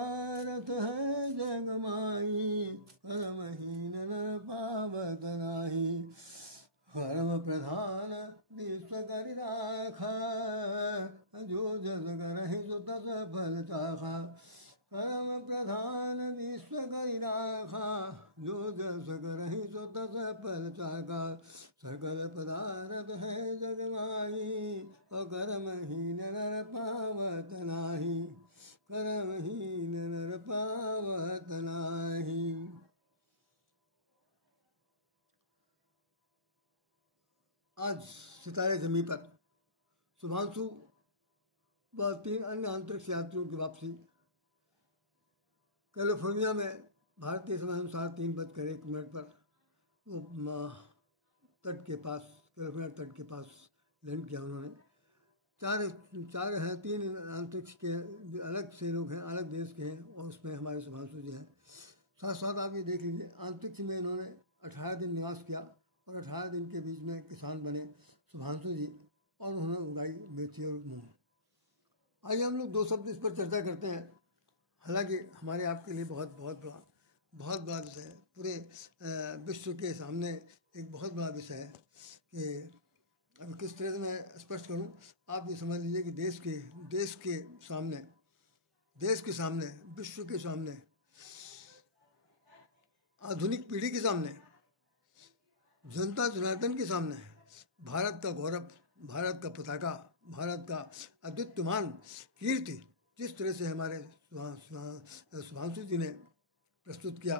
पदारथ है जग माही, कर्महीन नर पावत नाही। कर्म प्रधान विश्व करि राखा, जो जस करहि सो तस फल चाखा। कर्म प्रधान विश्व करि राखा, जो जस करहि सो तस फल चाखा। सकल पदारथ है जग माही, और कर्महीन नर पावत नाही। कर्महीन नर पावत नाही। आज सितारे ज़मीं पर शुभांशु व 3 अन्य अंतरिक्ष यात्रियों की वापसी। कैलिफोर्निया में भारतीय समय अनुसार 3:01 पर वो तट के पास, कैलिफोर्निया तट के पास लैंड किया उन्होंने। 3 अंतरिक्ष के अलग से लोग हैं, अलग देश के हैं, और उसमें हमारे शुभांशु जी हैं। साथ साथ आप ये देख लीजिए, अंतरिक्ष में इन्होंने 18 दिन निवास किया, और 18 दिन के बीच में किसान बने शुभांशु जी, और उन्होंने उगाई मेथी और मूंग। आइए हम लोग 2 शब्द इस पर चर्चा करते हैं। हालांकि हमारे आपके लिए बहुत बड़ा विषय है, पूरे विश्व के सामने एक बहुत बड़ा विषय है कि अब किस तरह से मैं स्पष्ट करूं। आप ये समझ लीजिए कि देश के सामने, विश्व के सामने, आधुनिक पीढ़ी के सामने, जनता जनार्दन के सामने भारत का गौरव, भारत का पताका, भारत का अद्वितीयमान कीर्ति जिस तरह से हमारे शुभांशु जी ने प्रस्तुत किया,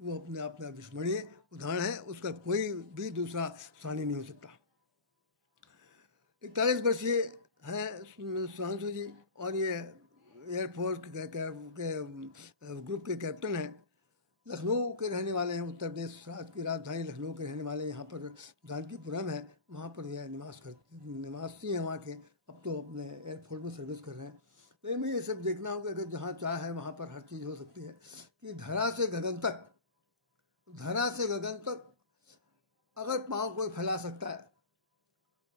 वो अपने आप में अविस्मरणीय उदाहरण है। उसका कोई भी दूसरा सानी नहीं हो सकता। 41 वर्षीय हैं शुभांशु जी, और ये एयरफोर्स के ग्रुप के कैप्टन हैं। लखनऊ के रहने वाले हैं, उत्तर प्रदेश की राजधानी लखनऊ के रहने वाले। यहाँ पर जानकीपुरम है, वहाँ पर यह निवासी हैं वहाँ के। अब तो अपने एयरफोर्स में सर्विस कर रहे हैं। लेकिन मैं ये सब देखना होगा कि जहाँ चाह है वहाँ पर हर चीज़ हो सकती है। कि धरा से गगन तक अगर पाँव कोई फैला सकता है,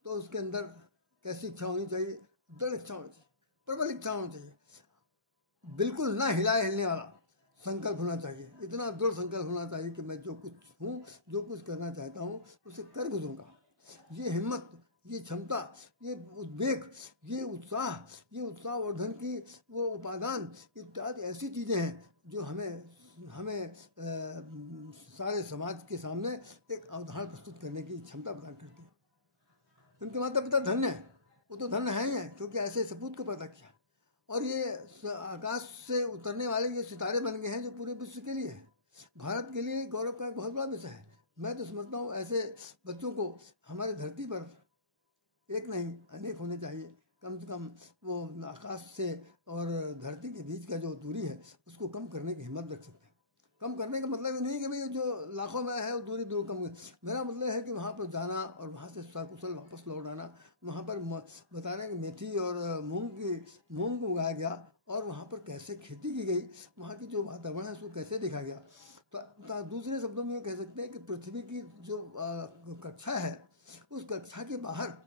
तो उसके अंदर कैसी इच्छा होनी चाहिए? दृढ़ इच्छा होनी चाहिए, प्रबल इच्छा होनी चाहिए, बिल्कुल ना हिलने वाला संकल्प होना चाहिए। इतना दृढ़ संकल्प होना चाहिए कि मैं जो कुछ हूँ, जो कुछ करना चाहता हूँ, उसे कर गुजरूंगा। ये हिम्मत, ये क्षमता, ये उद्वेग, ये उत्साहवर्धन की वो उपादान इत्यादि ऐसी चीज़ें हैं जो हमें सारे समाज के सामने एक अवधारण प्रस्तुत करने की क्षमता प्रदान करती है। उनके माता पिता धन्य है, वो तो धन्य है ही है, क्योंकि ऐसे सपूत को पैदा किया। और ये आकाश से उतरने वाले ये सितारे बन गए हैं जो पूरे विश्व के लिए है, भारत के लिए गौरव का एक बहुत बड़ा विषय है। मैं तो समझता हूँ ऐसे बच्चों को हमारे धरती पर एक नहीं अनेक होने चाहिए। कम से कम वो आकाश से और धरती के बीच का जो दूरी है उसको कम करने की हिम्मत रख सकते हैं। कम करने का मतलब नहीं कि भाई जो लाखों में है वो दूरी कम। मेरा मतलब है कि वहाँ पर जाना और वहाँ से सकुशल वापस लौट आना। वहाँ पर बता रहे हैं कि मेथी और मूंग उगाया गया, और वहाँ पर कैसे खेती की गई, वहाँ की जो वातावरण है उसको कैसे देखा गया। तो दूसरे शब्दों में ये कह सकते हैं कि पृथ्वी की जो कक्षा है, उस कक्षा के बाहर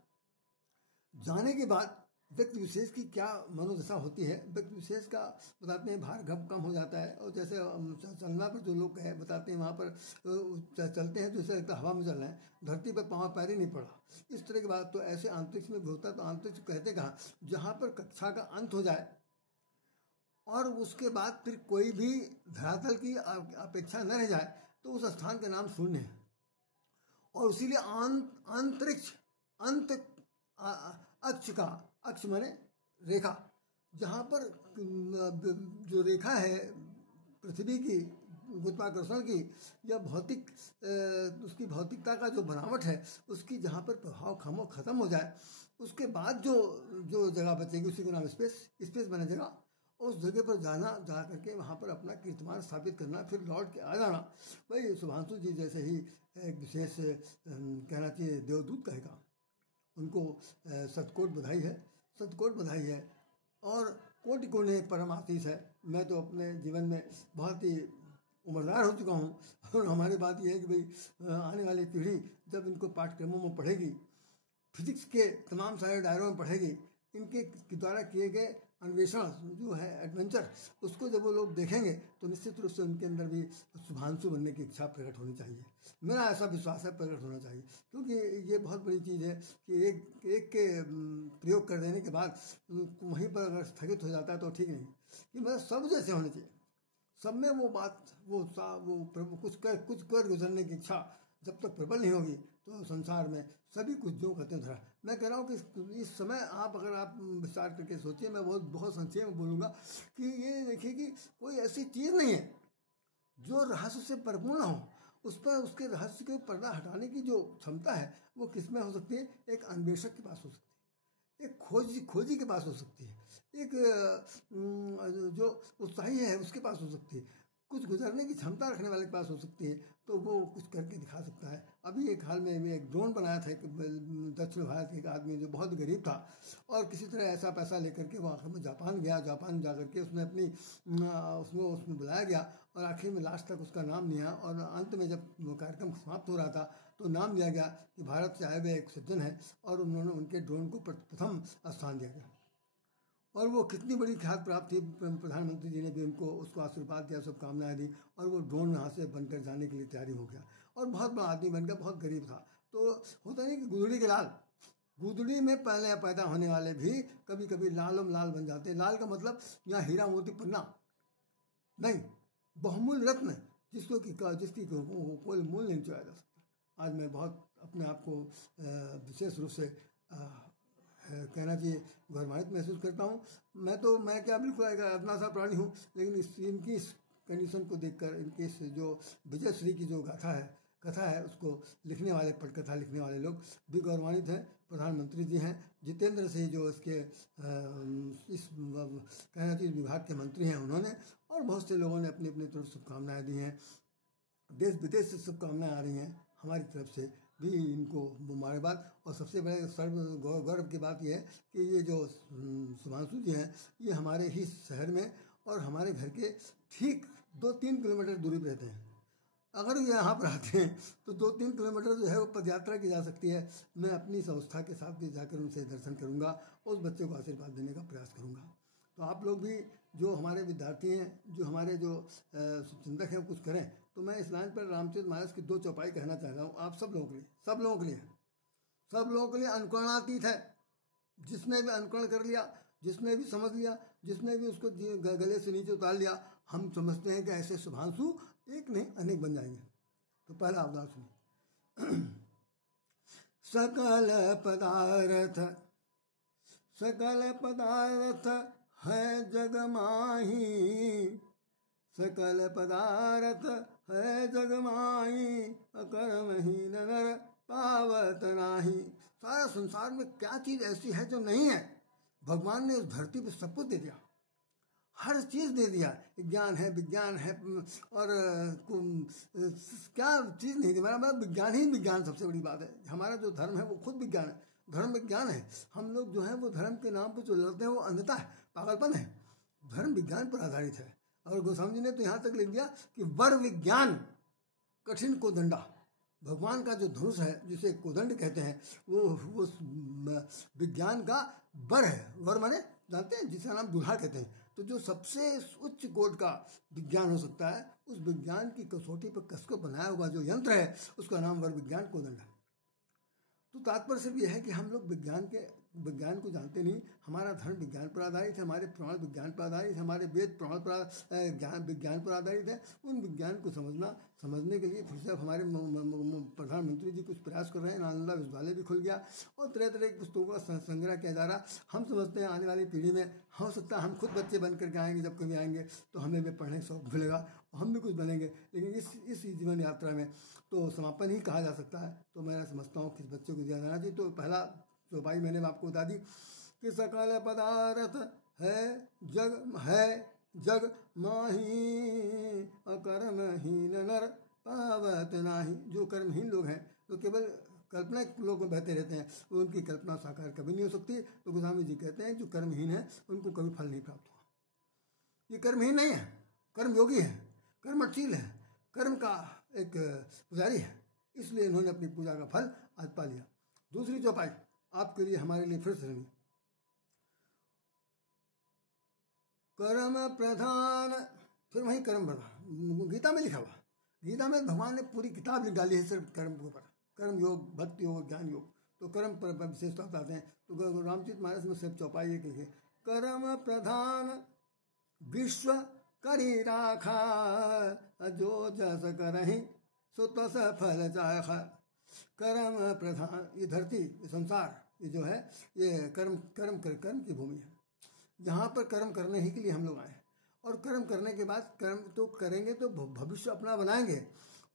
जाने के बाद व्यक्ति विशेष की क्या मनोदशा होती है। व्यक्ति विशेष का बताते हैं भार घप कम हो जाता है, और जैसे चलना पर जो लोग है बताते हैं वहाँ पर चलते हैं तो जैसे लगता हवा में चल रहे हैं, धरती पर पाँव पैर ही नहीं पड़ा, इस तरह की बात। तो ऐसे अंतरिक्ष में भी होता है। तो अंतरिक्ष कहते कहाँ, जहाँ पर कक्षा का अंत हो जाए और उसके बाद फिर कोई भी धरातल की अपेक्षा न रह जाए, तो उस स्थान का नाम शून्य है। और इसीलिए अंतरिक्ष अक्ष माने रेखा, जहाँ पर जो रेखा है पृथ्वी की गुरुत्वाकर्षण की या उसकी भौतिकता का जो बनावट है उसकी जहाँ पर प्रभाव खत्म हो जाए, उसके बाद जो जगह बचेगी उसी का नाम स्पेस बने जगह। उस जगह पर जा करके वहाँ पर अपना कीर्तिमान स्थापित करना, फिर लौट के आ जाना। भाई शुभांशु जी जैसे ही एक विशेष कहना चाहिए देवदूत कहेगा, उनको शतकोटि बधाई है और कोटि कोटि परम आशीष है। मैं तो अपने जीवन में बहुत ही उम्रदार हो चुका हूँ, और हमारी बात यह है कि भाई आने वाली पीढ़ी जब इनको पाठ्यक्रमों में पढ़ेगी, फिजिक्स के तमाम सारे दायरों में पढ़ेगी, इनके द्वारा किए गए अन्वेषण जो है, एडवेंचर, उसको जब वो लोग देखेंगे तो निश्चित रूप से उनके अंदर भी शुभांशु बनने की इच्छा प्रकट होनी चाहिए। मेरा ऐसा विश्वास है प्रकट होना चाहिए, क्योंकि ये बहुत बड़ी चीज़ है कि एक के प्रयोग कर देने के बाद वहीं पर अगर स्थगित हो जाता है तो ठीक नहीं, कि मतलब सब जैसे होने चाहिए, सब में वो बात, वो कुछ कर गुजरने की इच्छा जब तक प्रबल नहीं होगी तो संसार में सभी कुछ जो कहते हैं धरा। मैं कह रहा हूँ कि इस समय अगर आप विचार करके सोचिए, मैं बहुत संक्षेप में बोलूँगा कि ये देखिए कि कोई ऐसी चीज़ नहीं है जो रहस्य से परिपूर्ण हो, उस पर उसके रहस्य के पर्दा हटाने की जो क्षमता है वो किस में हो सकती है? एक अन्वेषक के पास हो सकती है, एक खोजी के पास हो सकती है, एक जो उत्साही है उसके पास हो सकती है, कुछ गुजरने की क्षमता रखने वाले के पास हो सकती है, तो वो कुछ करके दिखा सकता है। अभी एक हाल में एक ड्रोन बनाया था एक दक्षिण भारत के एक आदमी जो बहुत गरीब था, और किसी तरह ऐसा पैसा लेकर के वो आखिर में जापान गया। जापान जा करके उसने अपनी उसमें बुलाया गया, और आखिर में लास्ट तक उसका नाम नहीं आया, और अंत में जब कार्यक्रम समाप्त हो रहा था तो नाम लिया गया कि भारत से आए हुए एक सज्जन है, और उन्होंने उनके ड्रोन को प्रथम स्थान दिया गया। और वो कितनी बड़ी ख्याति प्राप्त थी, प्रधानमंत्री जी ने भी उनको उसको आशीर्वाद दिया, शुभकामनाएं दी, और वो ड्रोन यहाँ से बनकर जाने के लिए तैयारी हो गया, और बहुत बड़ा आदमी बन गया, बहुत गरीब था। तो होता नहीं कि गुदड़ी के लाल, गुदड़ी में पहले पैदा होने वाले भी कभी कभी लालम लाल बन जाते हैं। लाल का मतलब यहाँ हीरा मोती पन्ना नहीं, बहुमूल्य रत्न जिसकी कोई मूल्य नहीं चुकाया जा सकता। आज मैं बहुत अपने आप को विशेष रूप से कहना चाहिए गौरवान्वित महसूस करता हूँ। मैं क्या बिल्कुल एक अपना सा प्राणी हूँ, लेकिन इनकी इस कंडीशन को देखकर, इनकी इस जो विजय श्री की जो कथा है उसको लिखने वाले, पटकथा लिखने वाले लोग भी गौरवान्वित हैं। प्रधानमंत्री जी हैं, जितेंद्र सिंह जो इसके इस कहना चाहिए विभाग के मंत्री हैं, उन्होंने, और बहुत से लोगों ने अपनी अपनी तरफ शुभकामनाएँ दी हैं। देश विदेश से शुभकामनाएँ आ रही हैं, हमारी तरफ से भी इनको मुबारकबाद। और सबसे बड़े गौरव की बात यह है कि ये जो शुभांशु जी हैं, ये हमारे ही शहर में और हमारे घर के ठीक 2-3 किलोमीटर दूरी पर रहते हैं। अगर ये यहाँ पर आते हैं तो 2-3 किलोमीटर जो है वो पदयात्रा की जा सकती है। मैं अपनी संस्था के साथ भी जाकर उनसे दर्शन करूँगा, उस बच्चे को आशीर्वाद देने का प्रयास करूँगा। तो आप लोग भी जो हमारे विद्यार्थी हैं, जो हमारे जो चिंतक हैं, कुछ करें। तो मैं इस लाइन पर रामचरितमानस की 2 चौपाई कहना चाह रहा हूँ आप सब लोगों के लिए, सब लोगों के लिए अनुकरणातीत है। जिसने भी अनुकरण कर लिया, जिसने भी समझ लिया, जिसने भी उसको गले से नीचे उतार लिया, हम समझते हैं कि ऐसे शुभांशु एक नहीं अनेक बन जाएंगे। तो पहला अवतार सुनिए। सकल पदार्थ है जग माही, सकल पदार्थ है जग माही, अकर्महीन नर पावत नाही। सारा संसार में क्या चीज़ ऐसी है जो नहीं है? भगवान ने उस धरती पर सब कुछ दे दिया, हर चीज़ दे दिया। ज्ञान है, विज्ञान है, और क्या चीज़ नहीं दी। मतलब विज्ञान ही विज्ञान सबसे बड़ी बात है। हमारा जो धर्म है वो खुद विज्ञान है, धर्म विज्ञान है। हम लोग जो है वो धर्म के नाम पर जो लड़ते हैं वो अंधता है, पागलपन है। धर्म विज्ञान पर आधारित है। और गोस्वामी जी ने तो यहाँ तक लिख दिया कि वर विज्ञान कठिन को दंडा। भगवान का जो धनुष है, जिसे कोदंड कहते हैं, वो विज्ञान का वर है। वर माने जानते हैं, जिसका नाम दूल्हा कहते हैं। तो जो सबसे उच्च कोट का विज्ञान हो सकता है, उस विज्ञान की कसौटी पर कसकर बनाया हुआ जो यंत्र है, उसका नाम वर विज्ञान कोदंड है। तो तात्पर्य सिर्फ यह है कि हम लोग विज्ञान को जानते नहीं। हमारा धर्म विज्ञान पर आधारित है, हमारे पुराण विज्ञान पर आधारित है, हमारे वेद पुराण पर ज्ञान विज्ञान पर आधारित है। उन विज्ञान को समझने के लिए फिर से हमारे प्रधानमंत्री जी कुछ प्रयास कर रहे हैं। नालंदा विश्वविद्यालय भी खुल गया और तरह तरह की पुस्तकों का संग्रह किया जा रहा। हम समझते हैं आने वाली पीढ़ी में हो सकता है हम खुद बच्चे बन करके आएंगे, जब कभी आएंगे तो हमें भी पढ़ने का शौक मिलेगा, हम भी कुछ बनेंगे। लेकिन इस जीवन यात्रा में तो समापन ही कहा जा सकता है। तो मैं समझता हूँ कि बच्चों को दिया जाना चाहिए। तो पहला तो भाई मैंने आपको बता दी कि सकल पदार्थ है जग माही, अकर्महीन नर पावत नाही। जो कर्महीन लोग हैं, तो केवल कल्पना के लोग बहते रहते हैं, उनकी कल्पना साकार कभी नहीं हो सकती। तो गोस्वामी जी कहते हैं जो कर्महीन है उनको कभी फल नहीं प्राप्त हुआ। ये कर्महीन नहीं है, कर्मयोगी है, कर्मशील है, कर्म का एक पुजारी है, इसलिए इन्होंने अपनी पूजा का फल आज पा लिया। दूसरी चौपाई आपके लिए, हमारे लिए फिर से सुनिए। कर्म प्रधान, फिर वही कर्म प्रधान गीता में लिखा हुआ। गीता में भगवान ने पूरी किताब निकाली है सिर्फ कर्म के ऊपर, कर्म योग, भक्ति योग, ज्ञान योग। तो कर्म पर विशेषता बताते हैं। तो रामचरितमानस में सिर्फ चौपाई एक लिखे, कर्म प्रधान विश्व करी राखा, जो जस करहि सो तस फल चाखा। कर्म प्रधान, ये धरती, ये संसार, ये जो है ये कर्म की भूमि है। यहाँ पर कर्म करने ही के लिए हम लोग आए, और कर्म करने के बाद कर्म तो करेंगे तो भविष्य अपना बनाएंगे।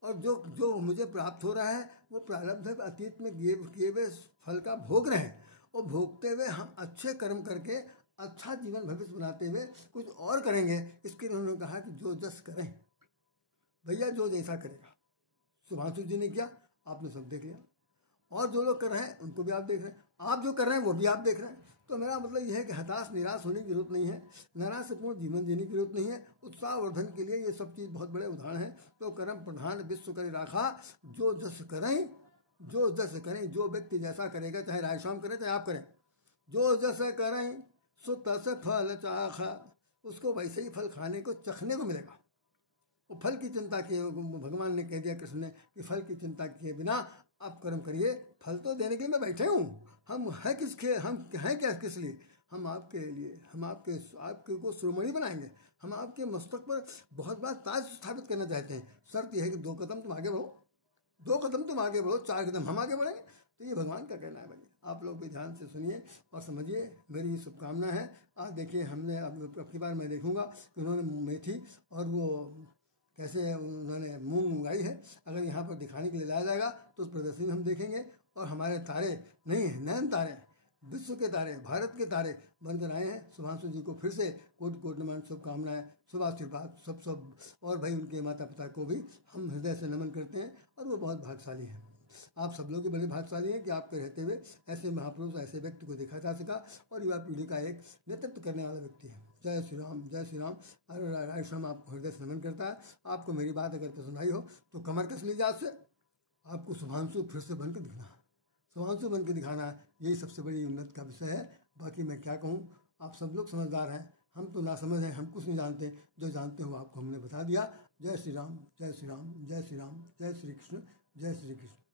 और जो मुझे प्राप्त हो रहा है वो प्रारब्ध है, अतीत में किए हुए फल का भोग रहे हैं, और भोगते हुए हम अच्छे कर्म करके अच्छा जीवन भविष्य बनाते हुए कुछ और करेंगे। इसके लिए उन्होंने कहा कि जो जस करें, भैया जो जैसा करेगा। सुभाषु जी ने किया, आपने सब देख लिया, और जो लोग कर रहे हैं उनको भी आप देख रहे हैं, आप जो कर रहे हैं वो भी आप देख रहे हैं। तो मेरा मतलब यह है कि हताश निराश होने की जरूरत नहीं है, नैराश्यपूर्ण जीवन जीने की जरूरत नहीं है। उत्साहवर्धन के लिए ये सब चीज़ बहुत बड़े उदाहरण हैं। तो कर्म प्रधान विश्व करे राखा, जो जस करें, जो जस करें, जो व्यक्ति जैसा करेगा, चाहे रायश्याम करें चाहे आप करें, जो जस करें सो तस फल चाखा, उसको वैसे ही फल खाने को चखने को मिलेगा। वो फल की चिंता किए, भगवान ने कह दिया कृष्ण ने कि फल की चिंता किए बिना आप कर्म करिए, फल तो देने के लिए मैं बैठे हूँ। हम हैं किसके, हम हैं क्या किस लिए? हम आपके लिए, हम आपके को शिरोमणि बनाएंगे। हम आपके मस्तक पर बहुत बड़ा ताज स्थापित करना चाहते हैं। शर्त यह है कि 2 कदम तुम आगे बढ़ो, 2 कदम तुम आगे बढ़ो, 4 कदम हम आगे बढ़ेंगे। तो ये भगवान का कहना है भाई। आप लोग भी ध्यान से सुनिए और समझिए, मेरी शुभकामना है। आज देखिए हमने अब की बार मैं देखूंगा कि उन्होंने मेथी और वो कैसे उन्होंने मूंग उगाई है। अगर यहाँ पर दिखाने के लिए लाया जाएगा तो उस प्रदर्शनी हम देखेंगे। और हमारे तारे नहीं हैं, नयन तारे, विश्व के तारे, भारत के तारे बनकर आए हैं। सुभाषु जी को फिर से कोटि कोटि नमन, शुभकामनाएं, शुभ आशीर्वाद सब। और भाई उनके माता पिता को भी हम हृदय से नमन करते हैं, और वो बहुत भाग्यशाली हैं। आप सब लोग भी बड़े भाग्यशाली हैं कि आपके रहते हुए ऐसे महापुरुष, ऐसे व्यक्ति को देखा जा सका, और युवा पीढ़ी का एक नेतृत्व करने वाला व्यक्ति है। जय श्री राम, जय श्री राम। अरे रायश्याम आपको हृदय से नमन करता है। आपको मेरी बात अगर पसंद आई हो तो कमर कस लीजिए। आज से आपको शुभांशु फिर से बन के दिखना, शुभांशु बन के दिखाना, यही सबसे बड़ी उन्नत का विषय है। बाकी मैं क्या कहूँ, आप सब लोग समझदार हैं, हम तो ना समझ हैं, हम कुछ नहीं जानते। जो जानते हो आपको हमने बता दिया। जय श्री राम, जय श्री राम, जय श्री राम, जय श्री कृष्ण, जय श्री कृष्ण।